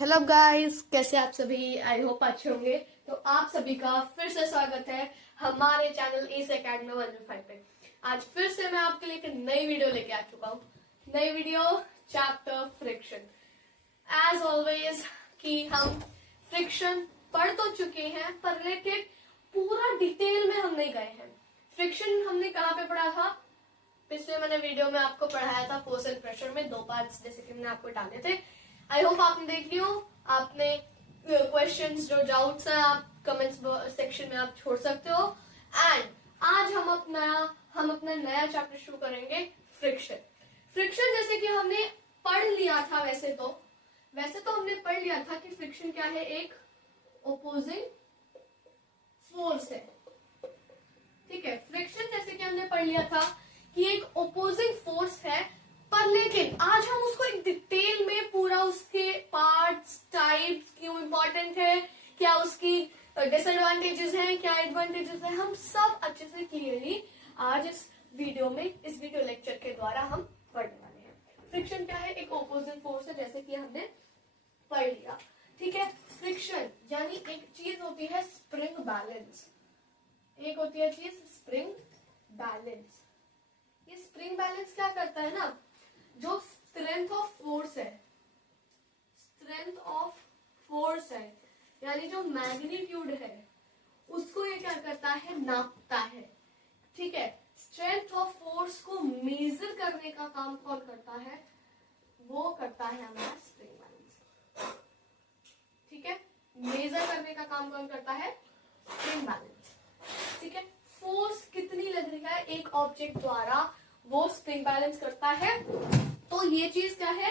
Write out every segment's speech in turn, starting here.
Hello guys, कैसे आप सभी। आई होप अच्छे होंगे। तो आप सभी का फिर से स्वागत है हमारे चैनल एस एकेडमी 105 पे। आज फिर से मैं आपके लिए एक नई वीडियो लेके आ चुका हूँ। नई video chapter friction. As always कि हम फ्रिक्शन पढ़ तो चुके हैं पर रिलेटेड पूरा डिटेल में हम नहीं गए हैं। फ्रिक्शन हमने कहाँ पे पढ़ा था? पिछले मैंने वीडियो में आपको पढ़ाया था फोर्स एंड प्रेशर में 2 पार्ट्स जैसे कि मैंने आपको डाले थे। आई होप आपने देख लियो। आपने क्वेश्चंस जो डाउट्स हैं आप कमेंट्स सेक्शन में आप छोड़ सकते हो। एंड आज हम अपना नया चैप्टर शुरू करेंगे फ्रिक्शन। फ्रिक्शन जैसे कि हमने पढ़ लिया था वैसे तो हमने पढ़ लिया था कि फ्रिक्शन क्या है, एक ओपोजिंग फोर्स है। ठीक है, फ्रिक्शन जैसे कि हमने पढ़ लिया था कि एक ओपोजिंग फोर्स है, पर लेकिन आज हम उसको एक डिटेल में पूरा उसके पार्ट्स टाइप्स क्यों इंपॉर्टेंट है, क्या उसकी डिसएडवांटेजेस हैं, क्या एडवांटेजेस हैं, हम सब अच्छे से क्लियरली आज इस वीडियो लेक्चर के द्वारा हम पढ़ने वाले हैं। फ्रिक्शन क्या है? एक ओपोजिंग फोर्स है जैसे कि हमने पढ़ लिया। ठीक है, फ्रिक्शन यानी एक चीज होती है स्प्रिंग बैलेंस। एक होती है चीज स्प्रिंग बैलेंस। ये स्प्रिंग बैलेंस क्या करता है ना, जो स्ट्रेंथ ऑफ फोर्स है यानी जो मैग्नीट्यूड है उसको ये क्या करता है, नापता है। ठीक है, स्ट्रेंथ ऑफ फोर्स को मेजर करने का काम कौन करता है? वो करता है हमारा स्प्रिंग बैलेंस। ठीक है, मेजर करने का काम कौन करता है? Spring balance. ठीक है, फोर्स कितनी लग रही है एक ऑब्जेक्ट द्वारा वो स्प्रिंग बैलेंस करता है। तो ये चीज क्या है,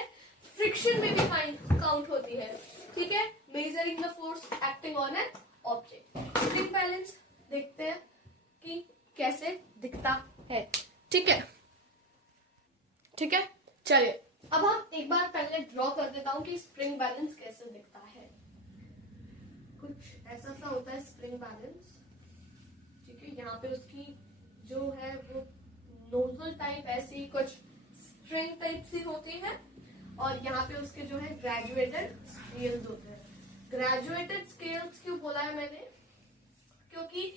फ्रिक्शन में भी काउंट होती है। ठीक है, measuring the force acting on an object. Spring balance देखते हैं कि कैसे दिखता है। ठीक है, चलिए अब हम एक बार पहले ड्रॉ कर देता हूं कि स्प्रिंग बैलेंस कैसे दिखता है। कुछ ऐसा सा होता है स्प्रिंग बैलेंस। ठीक है, यहाँ पे उसकी जो है वो नोजल टाइप ऐसी कुछ स्ट्रिंग टाइप सी होती है और यहाँ पे उसके जो है ग्रेजुएटेड स्केल्स होते हैं। ग्रेजुएटेड स्केल्स क्यों बोला है मैंने? क्योंकि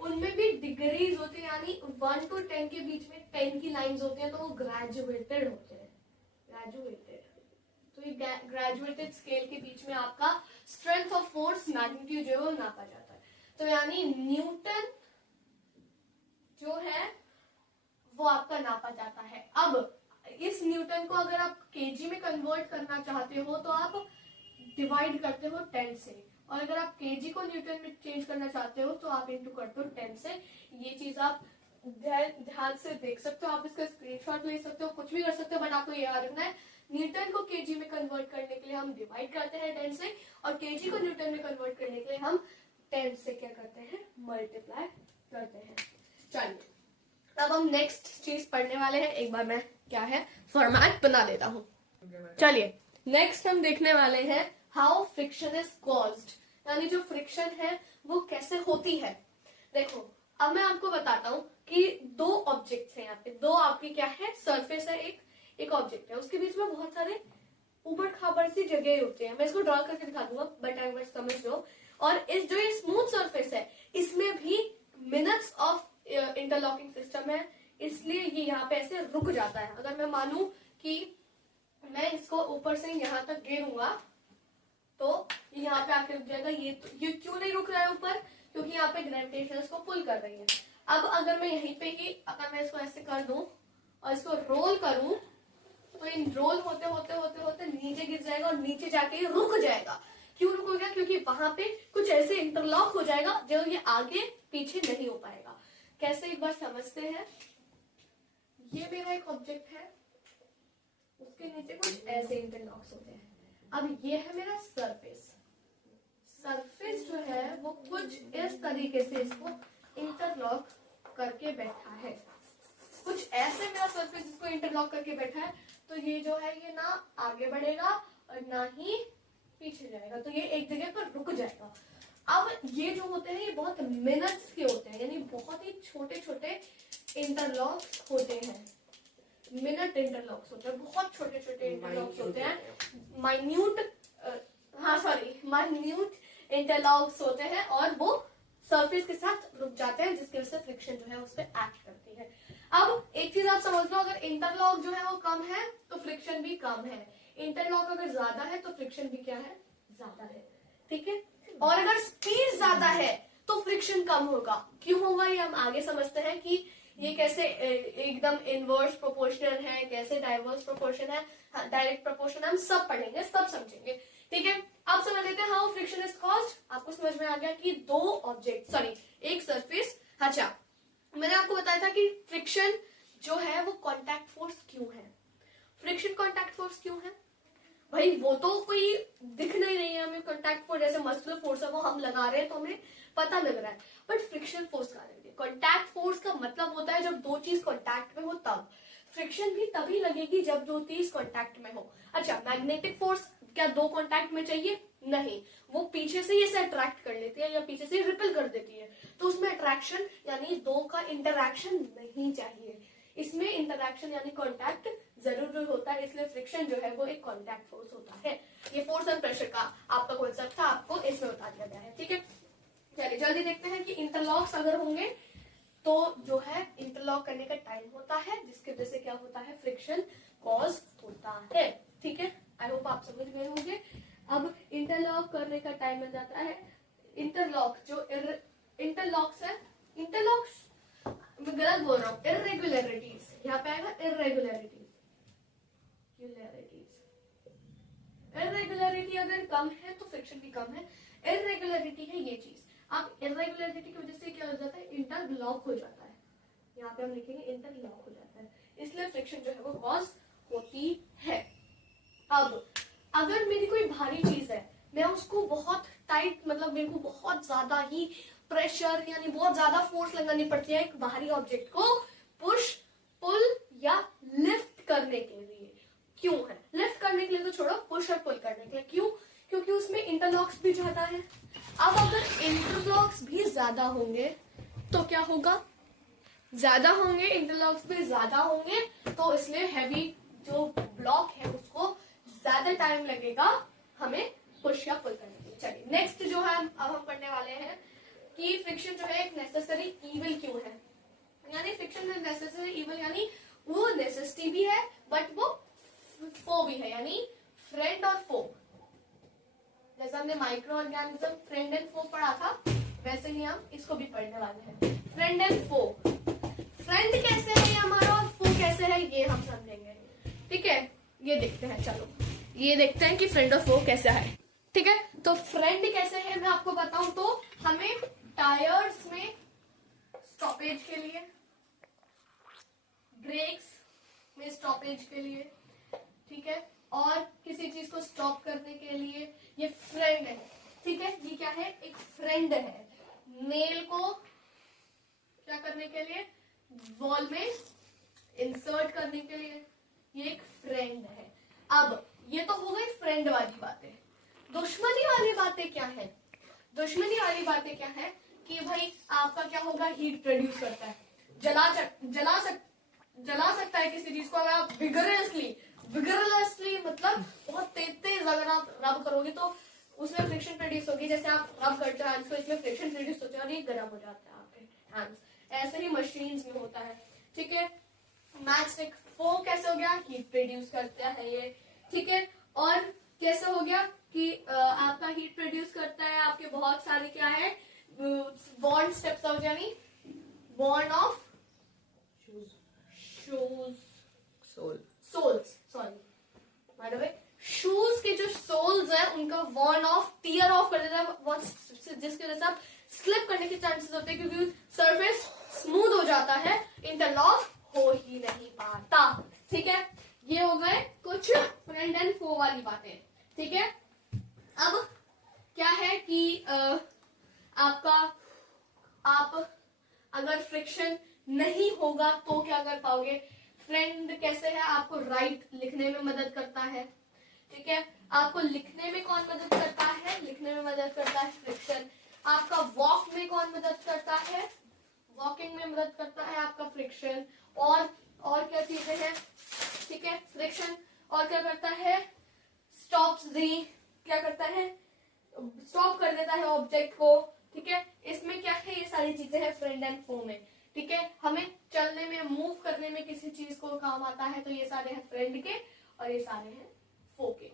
उनमें भी डिग्रीज होती है, यानी 1 to 10 के बीच में 10 की लाइंस होती हैं, तो वो ग्रेजुएटेड होते हैं। तो ये ग्रेजुएटेड स्केल के बीच में आपका स्ट्रेंथ ऑफ फोर्स मैग्नीट्यूड जो है वो नापा जाता है। तो यानी न्यूटन जो है वो आपका नापा जाता है। अब इस न्यूटन को अगर आप केजी में कन्वर्ट करना चाहते हो तो आप डिवाइड करते हो 10 से, और अगर आप केजी को न्यूटन में चेंज करना चाहते हो तो आप इंटू करते हो 10 से। ये चीज आप ध्यान से देख सकते हो, आप इसका स्क्रीनशॉट ले सकते हो, कुछ भी कर सकते हो, बट आपको ये याद रखना है न्यूटन को केजी में कन्वर्ट करने के लिए हम डिवाइड करते हैं 10 से, और केजी को न्यूटन में कन्वर्ट करने के लिए हम 10 से क्या करते हैं, मल्टीप्लाई करते हैं। चलिए अब हम नेक्स्ट चीज पढ़ने वाले हैं। एक बार मैं क्या है फॉर्मेट बना देता हूँ। चलिए नेक्स्ट हम देखने वाले हैं हाउ फ्रिक्शन इज कॉज्ड, यानी जो फ्रिक्शन है वो कैसे होती है। देखो अब मैं आपको बताता हूँ कि 2 ऑब्जेक्ट्स हैं यहाँ पे। 2 आपकी क्या है, सरफेस है, एक ऑब्जेक्ट है, उसके बीच में बहुत सारे ऊबड़ खाबड़ सी जगह होती है। मैं इसको ड्रॉ करके दिखा दूंगा बट आई बस समझ लो। और इस जो ये स्मूथ सरफेस है इसमें भी मिनट्स ऑफ इंटरलॉकिंग सिस्टम है, इसलिए ये यहाँ पे ऐसे रुक जाता है। अगर मैं मानूं कि मैं इसको ऊपर से यहाँ तक गिरूंगा तो ये यहाँ पे आके रुक जाएगा। ये क्यों नहीं रुक रहा है ऊपर? क्योंकि यहाँ पे ग्रेविटेशन इसको पुल कर रही है। अब अगर मैं यहीं पे ही अगर मैं इसको ऐसे कर दूं और इसको रोल करूं तो इन रोल होते होते होते होते नीचे गिर जाएगा और नीचे जाके ये रुक जाएगा। क्यों रुक गया? क्योंकि वहां पे कुछ ऐसे इंटरलॉक हो जाएगा जो ये आगे पीछे नहीं हो पाएगा। कैसे, एक बार समझते हैं। ये मेरा एक ऑब्जेक्ट है, उसके नीचे कुछ ऐसे इंटरलॉक्स होते हैं। अब ये है मेरा सरफेस जो है वो कुछ इस तरीके से इसको इंटरलॉक करके बैठा है। कुछ ऐसे मेरा सरफेस इसको इंटरलॉक करके बैठा है, तो ये जो है ये ना आगे बढ़ेगा और ना ही पीछे जाएगा, तो ये एक जगह पर रुक जाएगा। अब ये जो होते हैं ये बहुत मिनट्स के होते हैं, यानी बहुत ही छोटे छोटे इंटरलॉक्स होते हैं। मिनट इंटरलॉक्स होते हैं, बहुत छोटे छोटे इंटरलॉक्स होते हैं, माइन्यूट माइन्यूट इंटरलॉक्स होते हैं और वो सरफेस के साथ रुक जाते हैं, जिसकी वजह से फ्रिक्शन जो है उस पर एक्ट करती है। अब एक चीज आप समझ लो, अगर इंटरलॉक जो है वो कम है तो फ्रिक्शन भी कम है, इंटरलॉक अगर ज्यादा है तो फ्रिक्शन भी क्या है, ज्यादा है। ठीक है, और अगर स्पीड ज्यादा है तो फ्रिक्शन कम होगा। क्यों होगा ये हम आगे समझते हैं कि ये कैसे एकदम इनवर्स प्रोपोर्शनल है, कैसे डाइवर्स प्रोपोर्शन है, डायरेक्ट प्रोपोर्शन हम सब पढ़ेंगे, सब समझेंगे। ठीक है, अब समझ लेते हैं हाउ फ्रिक्शन इज कॉज्ड। आपको समझ में आ गया कि दो ऑब्जेक्ट, सॉरी एक सरफेस। अच्छा, मैंने आपको बताया था कि फ्रिक्शन जो है वो कॉन्टैक्ट फोर्स क्यों है। फ्रिक्शन कॉन्टैक्ट फोर्स क्यों है भाई, वो तो कोई दिख नहीं रही है हमें कॉन्टैक्ट फोर्स, जैसे मस्कुलर फोर्स है वो हम लगा रहे हैं तो हमें पता लग रहा है, बट फ्रिक्शन फोर्स का नहीं। कॉन्टैक्ट फोर्स का मतलब होता है जब दो चीज कॉन्टैक्ट में हो तब। फ्रिक्शन भी तभी लगेगी जब दो चीज कॉन्टैक्ट में हो। अच्छा, मैग्नेटिक फोर्स क्या दो कॉन्टैक्ट में चाहिए, नहीं, वो पीछे से इसे अट्रैक्ट कर लेती है या पीछे से रिपेल कर देती है, तो उसमें अट्रैक्शन यानी दो का इंटरैक्शन नहीं चाहिए। इसमें इंटरैक्शन यानी कॉन्टैक्ट जरूर होता है, इसलिए फ्रिक्शन जो है वो एक कॉन्टैक्ट फोर्स होता है। ये फोर्स एंड प्रेशर का आपका कॉन्सेप्ट था, आपको इसमें बता दिया गया है। ठीक है, चलिए जल्दी देखते हैं कि इंटरलॉक्स अगर होंगे तो जो है इंटरलॉक करने का टाइम होता है, जिसकी वजह से क्या होता है, फ्रिक्शन कॉज होता है। ठीक है, आई होप आप समझ गए होंगे। अब इंटरलॉक करने का टाइम बन जाता है, इंटरलॉक जो इंटरलॉक्स है, इंटरलॉक्स मैं गलत बोल रहा हूँ, इरेगुलरिटीज, यहाँ पे आएगा इरेगुलरिटीज। इरेगुलरिटी अगर कम है तो फ्रिक्शन भी कम है। इरेगुलरिटी है ये चीज, अब इरेगुलरिटी की वजह से क्या हो जाता है, इंटरलॉक हो जाता है, यहाँ पे हम लिखेंगे इंटरलॉक हो जाता है, इसलिए फ्रिक्शन जो है वो कॉज होती है। अब अगर मेरी कोई भारी चीज है, मैं उसको बहुत टाइट, मतलब मेरे को बहुत ज्यादा ही प्रेशर यानी बहुत ज्यादा फोर्स लगानी पड़ती है एक भारी ऑब्जेक्ट को पुश, पुल या लिफ्ट करने के लिए। क्यों है, लिफ्ट करने के लिए तो छोड़ो, पुश और पुल करने के लिए क्यों, क्योंकि उसमें इंटरलॉक्स भी ज्यादा है। अब अगर इंटरलॉक्स भी ज्यादा होंगे तो क्या होगा, ज्यादा होंगे, इंटरलॉक्स भी ज्यादा होंगे, तो इसलिए हैवी जो ब्लॉक है उसको ज्यादा टाइम लगेगा हमें पुश या पुल करने के लिए। चलिए नेक्स्ट जो है अब हम पढ़ने वाले हैं कि फ्रिक्शन जो है एक नेसेसरी इविल क्यों है। यानी फ्रिक्शन में नेसेसरी इविल यानी वो नेसेसिटी भी है बट वो फो भी है, यानी फ्रेंड और फो। जैसे हमने माइक्रो ऑर्गेनिज्म फ्रेंड एंड फो पढ़ा था, वैसे ही हम इसको भी पढ़ने वाले हैं, फ्रेंड एंड फो। फ्रेंड कैसे है हमारा और फो कैसे है ये हम समझेंगे। ठीक है, ये देखते हैं, चलो ये देखते हैं कि फ्रेंड और फो कैसा है। ठीक है, तो फ्रेंड कैसे है मैं आपको बताऊं तो हमें टायर्स में स्टॉपेज के लिए, ब्रेक्स में स्टॉपेज के लिए, ठीक है, और किसी चीज को स्टॉप करने के लिए ये फ्रेंड है। ठीक है, ये क्या है, एक फ्रेंड है। नेल को क्या करने के लिए, वॉल में इंसर्ट करने के लिए, ये एक फ्रेंड है। अब ये तो हो गई फ्रेंड वाली बातें। दुश्मनी वाली बातें क्या है, दुश्मनी वाली बातें क्या है कि भाई आपका क्या होगा, हीट प्रोड्यूस करता है, जला सकता है किसी चीज को अगर आप विगरसली मतलब बहुत तेज अगर आप रब करोगे तो उसमें फ्रिक्शन प्रोड्यूस होगी। जैसे आप रब करते हो हैंड्स को, इसमें फ्रिक्शन प्रोड्यूस होता है और ये गर्म हो जाता है आपके हैंड्स। ऐसे ही मशीन्स में होता है। ठीक है, मैचस्टिक फो कैसे हो गया, हीट प्रोड्यूस करता है ये। ठीक है, और कैसे हो गया कि आपका हीट प्रोड्यूस करता है, आपके बहुत सारे क्या है बॉन्ड स्टेप्स ऑफ, यानी बॉन्ड ऑफ शूज के जो सोल्स है उनका वॉन ऑफ टीयर ऑफ कर देता है, जिसकी वजह से आप स्लिप करने के चांसेस होते हैं क्योंकि सरफेस स्मूथ हो जाता है, इंटरलॉक हो ही नहीं पाता। ठीक है, ये हो गए कुछ फ्रेंड एंड फो वाली बातें। ठीक है, अब क्या है कि आप अगर फ्रिक्शन नहीं होगा तो क्या कर पाओगे। फ्रेंड कैसे है, आपको राइट लिखने में मदद करता है। ठीक है, आपको लिखने में कौन मदद करता है, लिखने में मदद करता है फ्रिक्शन। आपका वॉक में कौन मदद करता है, वॉकिंग में मदद करता है आपका फ्रिक्शन। और क्या चीजें हैं, ठीक है, फ्रिक्शन और क्या करता है, स्टॉप्स दी, क्या करता है, स्टॉप कर देता है ऑब्जेक्ट को, ठीक है। इसमें क्या है, ये सारी चीजें हैं फ्रेंड एंड फो में, ठीक है। हमें चलने में, मूव करने में किसी चीज को काम आता है, तो ये सारे हैं फ्रेंड के और ये सारे हैं फो के।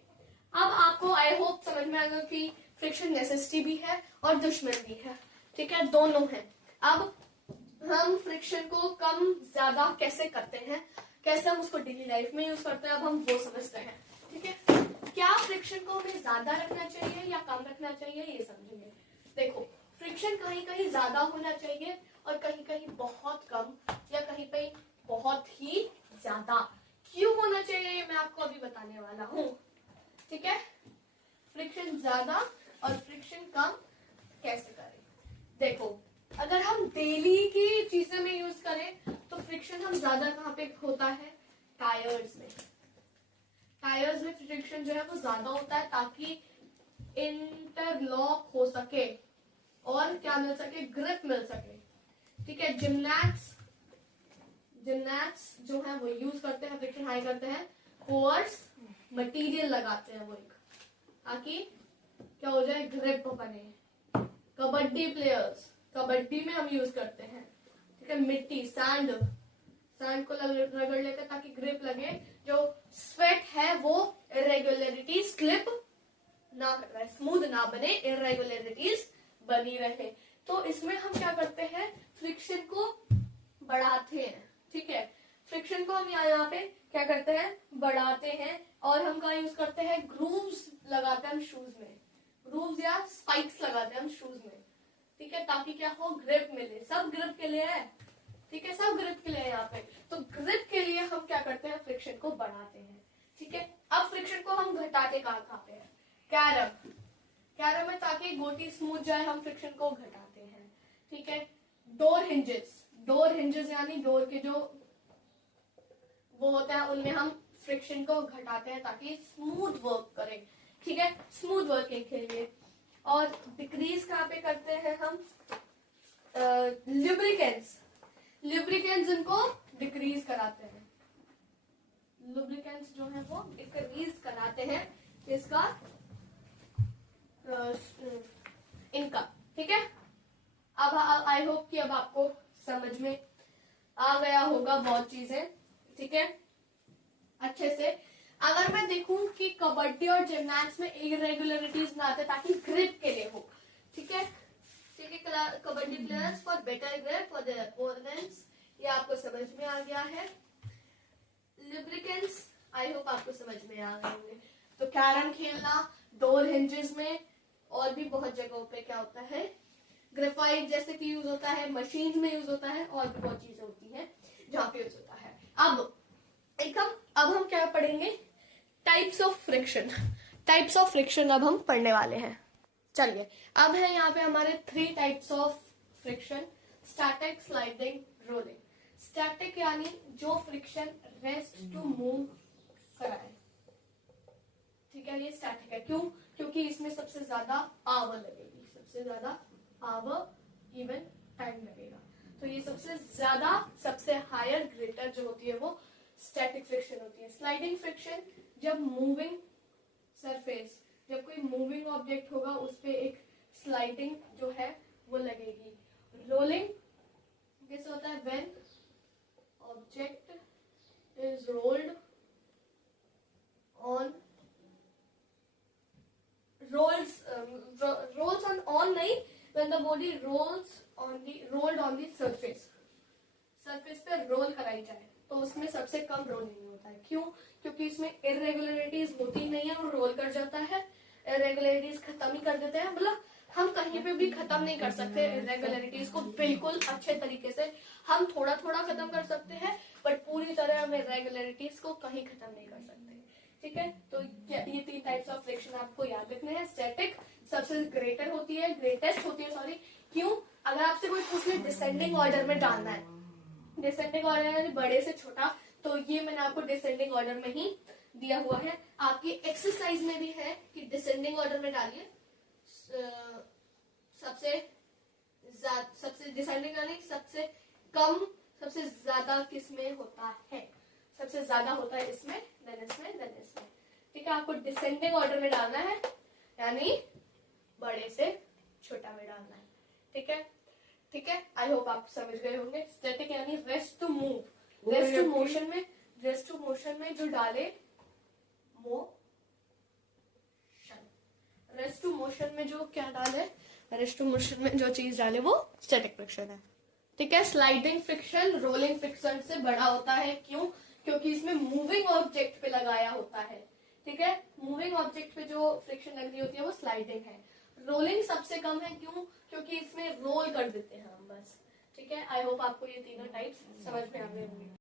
अब आपको आई होप समझ में आ गया कि फ्रिक्शन नेसेसिटी भी है और दुश्मन भी है, ठीक है, दोनों है। अब हम फ्रिक्शन को कम ज्यादा कैसे करते हैं, कैसे हम उसको डेली लाइफ में यूज करते हैं, अब हम वो समझते हैं, ठीक है। क्या फ्रिक्शन को हमें ज्यादा रखना चाहिए या कम रखना चाहिए, ये समझेंगे। देखो, फ्रिक्शन कहीं कहीं ज्यादा होना चाहिए और कहीं कहीं बहुत कम, या कहीं कहीं बहुत ही ज्यादा। क्यों होना चाहिए मैं आपको अभी बताने वाला हूँ, ठीक है। फ्रिक्शन ज्यादा और फ्रिक्शन कम कैसे करें। देखो, अगर हम डेली की चीजें में यूज करें तो फ्रिक्शन हम ज्यादा कहाँ पे होता है, टायर्स में। टायर्स में फ्रिक्शन जो है वो ज्यादा होता है ताकि इंटरलॉक हो सके और क्या मिल सके, ग्रिप मिल सके, ठीक है। जिम्नास्ट जो है वो यूज करते हैं, फ्रिक्शन हाई करते हैं, कोर्स मटेरियल लगाते हैं वो एक, ताकि क्या हो जाए, ग्रिप बने। कबड्डी प्लेयर्स, कबड्डी में हम यूज करते हैं, ठीक है। मिट्टी, सैंड को रगड़ लेते हैं ताकि ग्रिप लगे, जो स्वेट है वो इरेगुलरिटी स्लिप ना कर रहा है, स्मूथ ना बने, इरेगुलरिटीज बनी रहे। तो इसमें हम क्या करते हैं, फ्रिक्शन को बढ़ाते हैं, ठीक है। फ्रिक्शन को हम यहाँ पे क्या करते हैं, बढ़ाते हैं। और हम कहाँ यूज करते हैं, ग्रूव्स लगाते हैं हम शूज में, ग्रूव्स या स्पाइक्स लगाते हैं हम शूज में, ठीक है, ताकि क्या हो, ग्रिप मिले। सब ग्रिप के लिए है, ठीक है, सब ग्रिप के लिए है यहाँ पे। तो ग्रिप के लिए हम क्या करते हैं, फ्रिक्शन को बढ़ाते हैं, ठीक है। अब फ्रिक्शन को हम घटाते कहाँ पे हैं, कैरम में, ताकि गोटी स्मूथ जाए हम फ्रिक्शन को घटाते हैं, ठीक है। डोर हिंजेस यानी डोर के जो वो होता है उनमें हम फ्रिक्शन को घटाते हैं ताकि स्मूथ वर्क करे, ठीक है, स्मूथ वर्किंग के लिए। और डिक्रीज कहाँ पे करते हैं हम, लुब्रिकेंट्स इनको डिक्रीज कराते हैं, लुब्रिकेंट्स जो है वो डिक्रीज कराते हैं इसका इनका, ठीक है। अब आई होप कि अब आपको समझ में आ गया होगा बहुत चीजें, ठीक है, अच्छे से। अगर मैं देखूं कि कबड्डी और जिम्नास्टिक्स में इरेगुलरिटीज बनाते ताकि ग्रिप के लिए हो, ठीक है, ठीक है। Kabaddi players for better grip for their opponents, ये आपको समझ में आ गया है। लुब्रिकेंट्स आई होप आपको समझ में आ गए होंगे। तो कैरम खेलना, डोर हिंजेस में और भी बहुत जगहों पे क्या होता है, ग्रेफाइट जैसे कि यूज होता है, मशीन में यूज होता है, और भी बहुत चीजें होती है जहाँ पे यूज होता है। अब हम क्या पढ़ेंगे, टाइप्स ऑफ फ्रिक्शन अब हम पढ़ने वाले हैं। चलिए, अब है यहाँ पे हमारे 3 types of friction, static, sliding, rolling. Static यानी जो फ्रिक्शन रेस्ट टू मूव कराए, ठीक है, ये स्टैटिक है। क्यों, क्योंकि इसमें सबसे ज्यादा आवर लगेगी, सबसे ज्यादा आवर इवन टाइम लगेगा। तो ये सबसे हायर ग्रेटर जो होती है वो स्टैटिक फ्रिक्शन होती है। स्लाइडिंग फ्रिक्शन, जब मूविंग सरफेस, जब कोई मूविंग ऑब्जेक्ट होगा उस पे एक स्लाइडिंग जो है वो लगेगी। रोलिंग कैसे होता है, when object is rolled on, rolls on नहीं, when the body rolled on the surface पे रोल कराई जाए तो उसमें सबसे कम रोलिंग होता है। क्यों, क्योंकि इसमें इरेगुलरिटीज होती नहीं है, वो रोल कर जाता है, इरेगुलरिटीज खत्म ही कर देते हैं। मतलब हम कहीं पे भी खत्म नहीं कर सकते इरेगुलरिटीज को बिल्कुल अच्छे तरीके से, हम थोड़ा थोड़ा खत्म कर सकते हैं बट पूरी तरह हम इरेगुलरिटीज को कहीं खत्म नहीं कर सकते, ठीक है। तो ये 3 टाइप्स ऑफ फ्रिक्शन आपको याद रखने हैं। स्टैटिक सबसे ग्रेटेस्ट होती है सॉरी। क्यों, अगर आपसे कोई पूछ ले डिसेंडिंग ऑर्डर में डालना है, डिसेंडिंग ऑर्डर यानी बड़े से छोटा, तो ये मैंने आपको डिसेंडिंग ऑर्डर में ही दिया हुआ है। आपकी एक्सरसाइज में भी है कि डिसेंडिंग ऑर्डर में डालिए, सबसे डिसेंडिंग यानी सबसे कम, सबसे ज्यादा किसमें होता है, सबसे ज्यादा होता है इसमें, देन इसमें, ठीक है। आपको डिसेंडिंग ऑर्डर में डालना है, यानी बड़े से छोटा में डालना है। ठीक है, ठीक है, आई होप आप समझ गए होंगे। स्टैटिक यानी rest to move, rest to motion में, रेस्ट टू मोशन में जो डाले मोशन, रेस्ट टू मोशन में जो क्या डाले, रेस्ट टू मोशन में जो चीज डाले वो स्टैटिक फ्रिक्शन है। ठीक है, स्लाइडिंग फ्रिक्शन रोलिंग फ्रिक्शन से बड़ा होता है। क्यों? क्योंकि इसमें मूविंग ऑब्जेक्ट पे लगाया होता है। ठीक है, मूविंग ऑब्जेक्ट पे जो फ्रिक्शन लग रही होती है वो स्लाइडिंग है। रोलिंग सबसे कम है। क्यों? क्योंकि इसमें रोल कर देते हैं हम बस। ठीक है, आई होप आपको ये तीनों टाइप्स समझ में आ गए होंगे।